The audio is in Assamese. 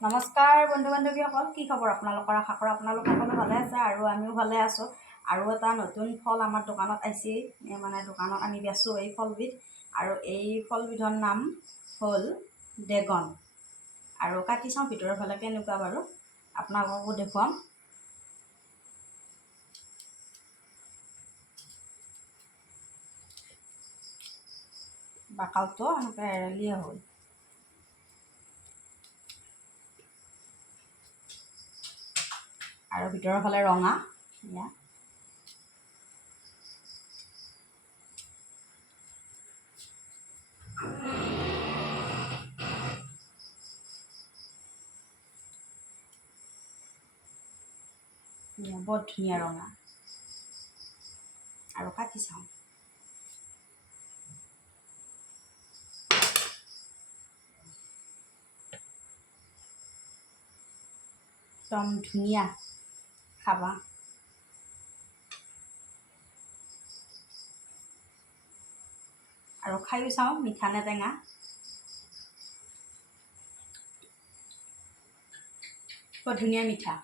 নমস্কাৰ বন্ধু বান্ধৱীসকল, কি খবৰ আপোনালোকৰ? আশা কৰোঁ আপোনালোক সকলো ভালে আছে আৰু আমিও ভালে আছোঁ। আৰু এটা নতুন ফল আমাৰ দোকানত আহিছে, দোকানত আমি বেচোঁ এই ফলবিধ। আৰু এই ফলবিধৰ নাম হ'ল ড্ৰেগন। আৰু কাটি চাওঁ ভিতৰৰ ফালে কেনেকুৱা বাৰু, আপোনালোককো দেখুৱাম। বাকলটো এনেকৈ এৰালিয়ে হ'ল। আৰু ভিতৰৰ ফালে ৰঙা। বৰ ধুনীয়া ৰঙা। আৰু কাটি চাওঁ। একদম ধুনীয়া, খাবা। আৰু খায়ো চাওঁ মিঠা নে টেঙা। বৰ ধুনীয়া মিঠা।